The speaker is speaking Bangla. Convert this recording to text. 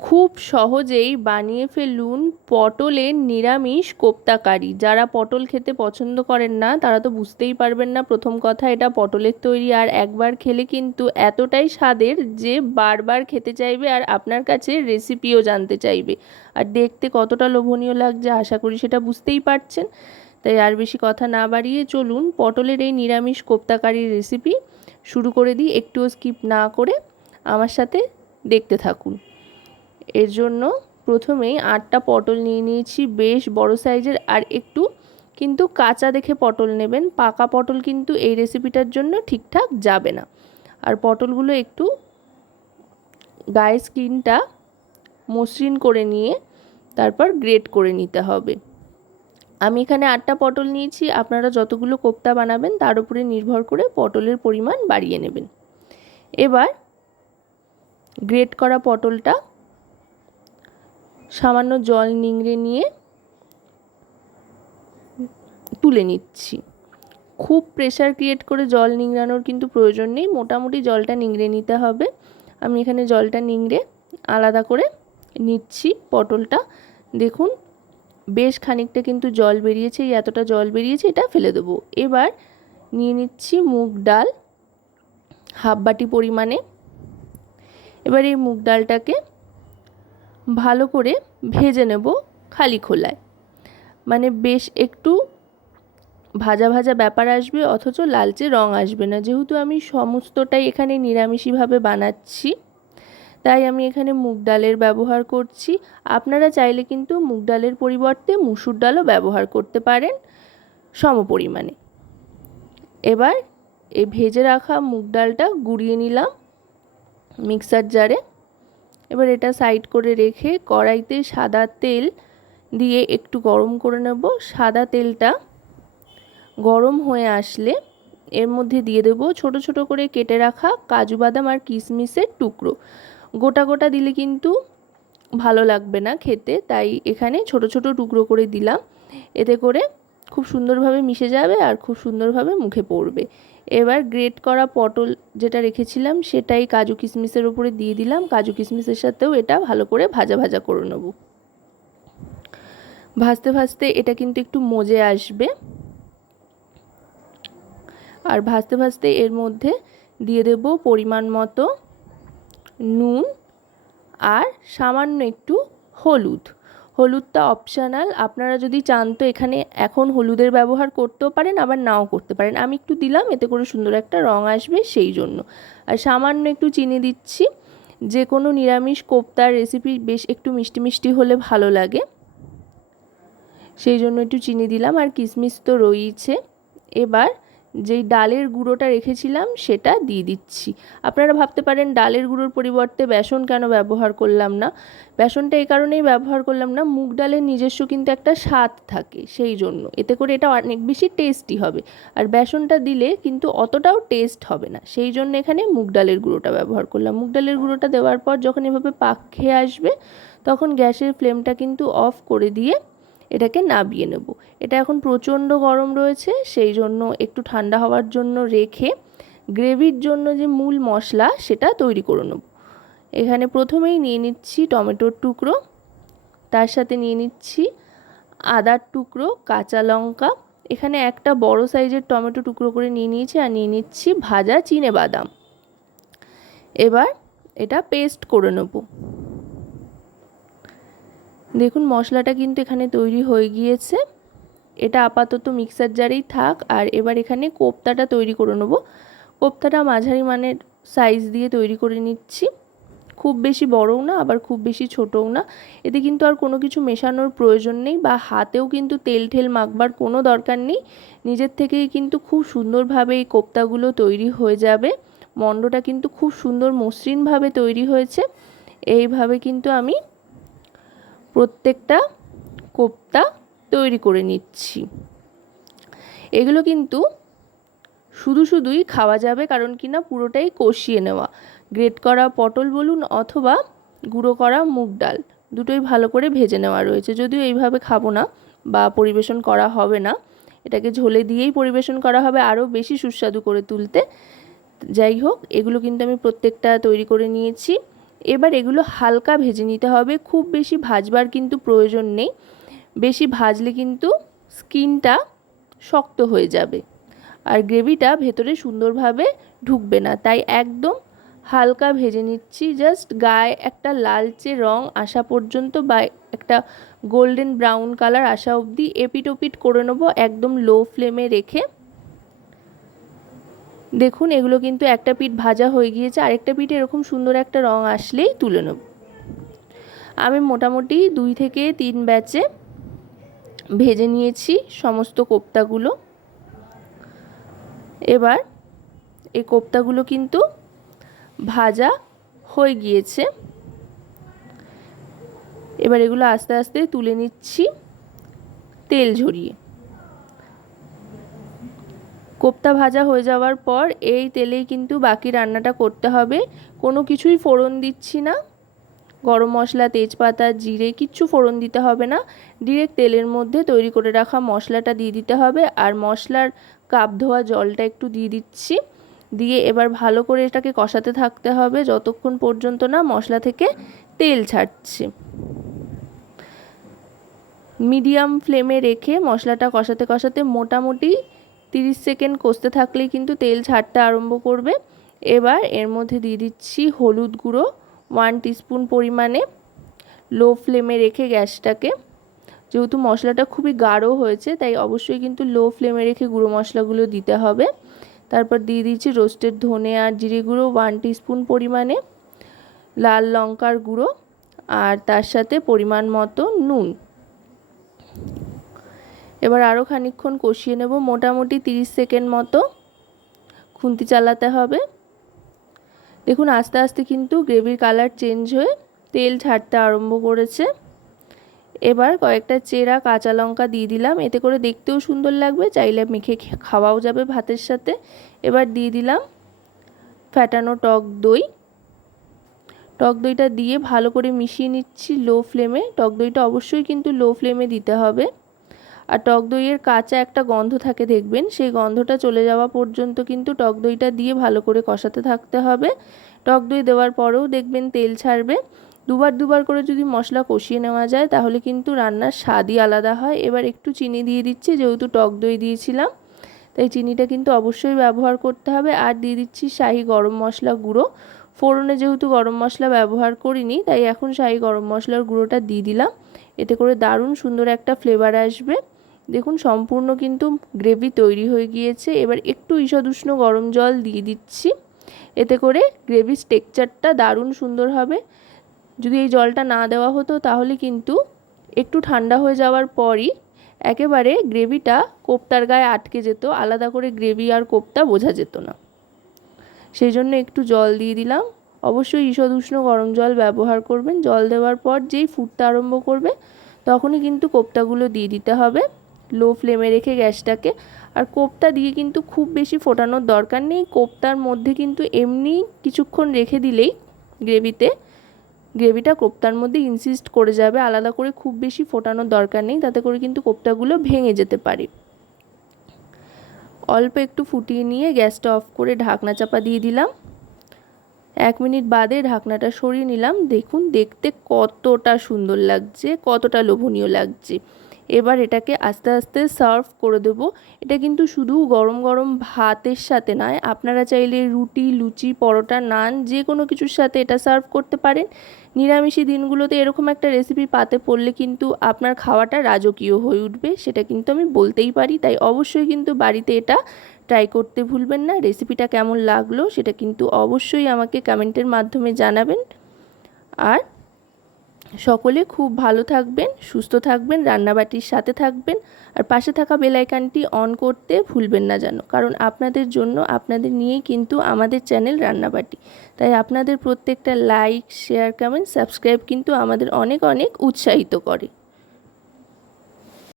খুব সহজেই বানিয়ে ফেলুন পটলের নিরামিষ কোপ্তাকারি। যারা পটল খেতে পছন্দ করেন না, তারা তো বুঝতেই পারবেন না প্রথম কথা, এটা পটলের তৈরি আর একবার খেলে কিন্তু এতটাই স্বাদের যে বারবার খেতে চাইবে আর আপনার কাছে রেসিপিও জানতে চাইবে। আর দেখতে কতটা লোভনীয় লাগছে, আশা করি সেটা বুঝতেই পারছেন। তাই আর বেশি কথা না বাড়িয়ে চলুন পটলের এই নিরামিষ কোপ্তাকারির রেসিপি শুরু করে দিই। একটুও স্কিপ না করে আমার সাথে দেখতে থাকুন। এর জন্য প্রথমেই আটটা পটল নিয়ে নিয়েছি, বেশ বড় সাইজের আর একটু কিন্তু কাঁচা দেখে পটল নেবেন। পাকা পটল কিন্তু এই রেসিপিটার জন্য ঠিকঠাক যাবে না। আর পটলগুলো একটু গায়ে স্কিনটা মসৃণ করে নিয়ে তারপর গ্রেট করে নিতে হবে। আমি এখানে আটটা পটল নিয়েছি, আপনারা যতগুলো কোপ্তা বানাবেন তার উপরে নির্ভর করে পটলের পরিমাণ বাড়িয়ে নেবেন। এবার গ্রেট করা পটলটা সামান্য জল নিংড়ে নিয়ে তুলে নিচ্ছি। খুব প্রেশার ক্রিয়েট করে জল নিংড়ানোর কিন্তু প্রয়োজন নেই। মোটামুটি জলটা নিংড়ে নিতে হবে। আমি এখানে জলটা নিংড়ে আলাদা করে নিচ্ছি পটলটা। দেখুন, বেশ খানিকটা কিন্তু জল বেরিয়েছে। এই এতটা জল বেরিয়েছে, এটা ফেলে দেবো। এবার নিয়ে নিচ্ছি মুগ ডাল, হাফ বাটি পরিমাণে। এবার এই মুগ ডালটাকে ভালো করে ভেজে নেব খালি খোলায়। মানে বেশ একটু ভাজা ভাজা ব্যাপার আসবে, অথচ লালচে রং আসবে না। যেহেতু আমি সমস্তটাই এখানে নিরামিষিভাবে বানাচ্ছি, তাই আমি এখানে মুগ ডালের ব্যবহার করছি। আপনারা চাইলে কিন্তু মুগ ডালের পরিবর্তে মুসুর ডালও ব্যবহার করতে পারেন সম পরিমাণে এবার এই ভেজে রাখা মুগ ডালটা গুঁড়িয়ে নিলাম মিক্সার জারে। এবার এটা সাইড করে রেখে কড়াইতে সাদা তেল দিয়ে একটু গরম করে নেব। সাদা তেলটা গরম হয়ে আসলে এর মধ্যে দিয়ে দেব ছোট ছোট করে কেটে রাখা কাজু বাদাম আর কিশমিশের টুকরো। গোটা গোটা দিলে কিন্তু ভালো লাগবে না খেতে, তাই এখানে ছোট ছোট টুকরো করে দিলাম। এতে করে খুব সুন্দরভাবে মিশে যাবে আর খুব সুন্দরভাবে মুখে পড়বে। এবার গ্রেট করা পটল যেটা রেখেছিলাম, সেটাই কাজু কিশমিশের উপরে দিয়ে দিলাম। কাজু কিশমিশের সাথেও এটা ভালো করে ভাজা ভাজা করে নেব। ভাজতে ভাজতে এটা কিন্তু একটু মজে আসবে। আর ভাজতে ভাজতে এর মধ্যে দিয়ে দেব পরিমাণ মতো নুন আর সামান্য একটু হলুদ। হলুদটা অপশানাল আপনারা যদি চান তো এখানে এখন হলুদের ব্যবহার করতেও পারেন, আবার নাও করতে পারেন। আমি একটু দিলাম, এতে করে সুন্দর একটা রং আসবে সেই জন্য। আর সামান্য একটু চিনি দিচ্ছি। যে কোনো নিরামিষ কোপ্তার রেসিপি বেশ একটু মিষ্টি মিষ্টি হলে ভালো লাগে। সেই জন্য একটু চিনি দিলাম। আর কিশমিশ তো রয়েছে এবার যেই ডালের গুঁড়োটা রেখেছিলাম সেটা দিয়ে দিচ্ছি। আপনারা ভাবতে পারেন ডালের গুঁড়োর পরিবর্তে বেসন কেন ব্যবহার করলাম না? বেসনটা এই কারণেই ব্যবহার করলাম না, মুগ ডালের নিজস্ব কিন্তু একটা স্বাদ থাকে সেই জন্য। এতে করে এটা অনেক বেশি টেস্টি হবে। আর বেসনটা দিলে কিন্তু অতটাও টেস্ট হবে না। সেই জন্য এখানে মুগ ডালের গুঁড়োটা ব্যবহার করলাম। মুগ ডালের গুঁড়োটা দেওয়ার পর যখন এভাবে পাক খেয়ে আসবে, তখন গ্যাসের ফ্লেমটা কিন্তু অফ করে দিয়ে এটাকে নাবিয়ে নেব। এটা এখন প্রচণ্ড গরম রয়েছে, সেই জন্য একটু ঠান্ডা হওয়ার জন্য রেখে গ্রেভির জন্য যে মূল মশলা সেটা তৈরি করে নেব। এখানে প্রথমেই নিয়ে নিচ্ছি টমেটোর টুকরো, তার সাথে নিয়ে নিচ্ছি আদার টুকরো, কাঁচা লঙ্কা। এখানে একটা বড় সাইজের টমেটো টুকরো করে নিয়ে নিয়েছি আর নিয়ে নিচ্ছি ভাজা চিনে বাদাম। এবার এটা পেস্ট করে নেব। দেখুন, মশলাটা কিন্তু এখানে তৈরি হয়ে গিয়েছে। এটা আপাতত মিক্সার জারেই থাক, আর এবার এখানে কোপ্তাটা তৈরি করে নেব। কোপ্তাটা মাঝারি মানের সাইজ দিয়ে তৈরি করে নিচ্ছি। খুব বেশি বড়ও না, আবার খুব বেশি ছোটও না। এতে কিন্তু আর কোনো কিছু মেশানোর প্রয়োজন নেই, বা হাতেও কিন্তু তেল ঠেল মাখবার কোনো দরকার নেই। নিজের থেকেই কিন্তু খুব সুন্দরভাবে এই কোপ্তাগুলো তৈরি হয়ে যাবে। মণ্ডটা কিন্তু খুব সুন্দর মসৃণভাবে তৈরি হয়েছে। এইভাবে কিন্তু আমি প্রত্যেকটা কোপ্তা তৈরি করে নিচ্ছি। এগুলো কিন্তু শুধু শুধুই খাওয়া যাবে, কারণ কি না পুরোটাই কষিয়ে নেওয়া। গ্রেট করা পটল বলুন অথবা গুঁড়ো করা মুগ ডাল, দুটোই ভালো করে ভেজে নেওয়া রয়েছে। যদিও এইভাবে খাব না বা পরিবেশন করা হবে না, এটাকে ঝোলে দিয়েই পরিবেশন করা হবে আরও বেশি সুস্বাদু করে তুলতে। যাই হোক, এগুলো কিন্তু আমি প্রত্যেকটা তৈরি করে নিয়েছি। এবার এগুলো হালকা ভেজে নিতে হবে। খুব বেশি ভাজবার কিন্তু প্রয়োজন নেই। বেশি ভাজলে কিন্তু স্কিনটা শক্ত হয়ে যাবে আর গ্রেভিটা ভেতরে সুন্দরভাবে ঢুকবে না। তাই একদম হালকা ভেজে নিচ্ছি। জাস্ট গায়ে একটা লালচে রং আসা পর্যন্ত বা একটা গোল্ডেন ব্রাউন কালার আসা অবধি এপিট ওপিট করে নেব একদম লো ফ্লেমে রেখে। দেখুন, এগুলো কিন্তু একটা পিঠ ভাজা হয়ে গিয়েছে, আরেকটা পিঠ এরকম সুন্দর একটা রং আসলেই তুলে নেব। আমি মোটামুটি দুই থেকে তিন ব্যাচে ভেজে নিয়েছি সমস্ত কোপ্তাগুলো। এবার এই কোপ্তাগুলো কিন্তু ভাজা হয়ে গিয়েছে। এবার এগুলো আস্তে আস্তে তুলে নিচ্ছি তেল ঝরিয়ে। কোপ্তা ভাজা হয়ে যাওয়ার পর এই তেলেই কিন্তু বাকি রান্নাটা করতে হবে। কোনো কিছুই ফোড়ন দিচ্ছি না। গরম মশলা, তেজপাতা, জিরে কিচ্ছু ফোড়ন দিতে হবে না। ডিরেক্ট তেলের মধ্যে তৈরি করে রাখা মশলাটা দিয়ে দিতে হবে আর মশলার কাপ ধোয়া জলটা একটু দিয়ে দিচ্ছি। দিয়ে এবার ভালো করে এটাকে কষাতে থাকতে হবে যতক্ষণ পর্যন্ত না মশলা থেকে তেল ছাড়ছে। মিডিয়াম ফ্লেমে রেখে মশলাটা কষাতে কষাতে মোটামুটি তিরিশ সেকেন্ড কষতে থাকলেই কিন্তু তেল ছাড়তে আরম্ভ করবে। এবার এর মধ্যে দিয়ে দিচ্ছি হলুদ গুঁড়ো ওয়ান টিস্পুন পরিমাণে লো ফ্লেমে রেখে গ্যাসটাকে। যেহেতু মশলাটা খুবই গাঢ় হয়েছে, তাই অবশ্যই কিন্তু লো ফ্লেমে রেখে গুঁড়ো মশলাগুলো দিতে হবে। তারপর দিয়ে দিচ্ছি রোস্টেড ধনে আর জিরে গুঁড়ো ওয়ান টিস্পুন পরিমাণে লাল লঙ্কার গুঁড়ো আর তার সাথে পরিমাণ মতো নুন। এবার আরও খানিক্ষণ কষিয়ে নেব, মোটামুটি তিরিশ সেকেন্ড মতো। খুন্তি চালাতে হবে। দেখুন, আস্তে আস্তে কিন্তু গ্রেভির কালার চেঞ্জ হয়ে তেল ছাড়তে আরম্ভ করেছে। এবার কয়েকটা চেরা কাঁচা লঙ্কা দিয়ে দিলাম। এতে করে দেখতেও সুন্দর লাগবে। চাইলে মেখে খাওয়াও যাবে ভাতের সাথে। এবার দিয়ে দিলাম ফ্যাটানো টক দই। টক দইটা দিয়ে ভালো করে মিশিয়ে নিচ্ছি লো ফ্লেমে। টক দইটা অবশ্যই কিন্তু লো ফ্লেমে দিতে হবে। আর টক দইয়ের কাঁচা একটা গন্ধ থাকে দেখবেন, সেই গন্ধটা চলে যাওয়া পর্যন্ত কিন্তু টক দইটা দিয়ে ভালো করে কষাতে থাকতে হবে। টক দই দেওয়ার পরেও দেখবেন তেল ছাড়বে। দুবার দুবার করে যদি মশলা কষিয়ে নেওয়া যায়, তাহলে কিন্তু রান্নার স্বাদই আলাদা হয়। এবার একটু চিনি দিয়ে দিচ্ছি, যেহেতু টক দই দিয়েছিলাম, তাই চিনিটা কিন্তু অবশ্যই ব্যবহার করতে হবে। আর দিয়ে দিচ্ছি শাহি গরম মশলা গুঁড়ো। ফোড়নে যেহেতু গরম মশলা ব্যবহার করিনি, তাই এখন শাহি গরম মশলার গুঁড়োটা দিয়ে দিলাম। এতে করে দারুণ সুন্দর একটা ফ্লেভার আসবে। দেখুন, সম্পূর্ণ কিন্তু গ্রেভি তৈরি হয়ে গিয়েছে। এবার একটু ঈষদুষ্ণ গরম জল দিয়ে দিচ্ছি। এতে করে গ্রেভির টেক্সচারটা দারুণ সুন্দর হবে। যদি এই জলটা না দেওয়া হতো তাহলে কিন্তু একটু ঠান্ডা হয়ে যাওয়ার পরই একেবারে গ্রেভিটা কোপ্তার গায়ে আটকে যেত। আলাদা করে গ্রেভি আর কোপ্তা বোঝা যেত না। সেই জন্য একটু জল দিয়ে দিলাম। অবশ্যই ঈষদ উষ্ণ গরম জল ব্যবহার করবেন। জল দেওয়ার পর যেই ফুটতে আরম্ভ করবে তখনই কিন্তু কোপ্তাগুলো দিয়ে দিতে হবে। লো ফ্লেমে রেখে গ্যাসটাকে। আর কোপ্তা দিয়ে কিন্তু খুব বেশি ফোটানোর দরকার নেই। কোপ্তার মধ্যে কিন্তু এমনি কিছুক্ষণ রেখে দিলেই গ্রেভিতে, গ্রেভিটা কোপ্তার মধ্যে ইনসিস্ট করে যাবে। আলাদা করে খুব বেশি ফোটানোর দরকার নেই। তাতে করে কিন্তু কোপ্তাগুলো ভেঙে যেতে পারে। অল্প একটু ফুটিয়ে নিয়ে গ্যাসটা অফ করে ঢাকনা চাপা দিয়ে দিলাম। এক মিনিট বাদে ঢাকনাটা সরিয়ে নিলাম। দেখুন, দেখতে কতটা সুন্দর লাগছে, কতটা লোভনীয় লাগছে। এবার এটাকে আস্তে আস্তে সার্ভ করে দেব। এটা কিন্তু শুধু গরম গরম ভাতের সাথে নয়, আপনারা চাইলে রুটি, লুচি, পরোটা, নান যে কোনো কিছুর সাথে এটা সার্ভ করতে পারেন। নিরামিষি দিনগুলোতে এরকম একটা রেসিপি পাতে পড়লে কিন্তু আপনার খাওয়াটা রাজকীয় হয়ে উঠবে, সেটা কিন্তু আমি বলতেই পারি। তাই অবশ্যই কিন্তু বাড়িতে এটা ট্রাই করতে ভুলবেন না। রেসিপিটা কেমন লাগল সেটা কিন্তু অবশ্যই আমাকে কমেন্টের মাধ্যমে জানাবেন। আর সকলে খুব ভালো থাকবেন, সুস্থ থাকবেন, রান্নাবাটির সাথে থাকবেন, আর পাশে থাকা বেলাইকানটি অন করতে ভুলবেন না যেন, কারণ আপনাদের জন্য, আপনাদের নিয়েই কিন্তু আমাদের চ্যানেল রান্নাবাটি। তাই আপনাদের প্রত্যেকটা লাইক শেয়ার কমেন্ট সাবস্ক্রাইব কিন্তু আমাদের অনেক অনেক উৎসাহিত করে।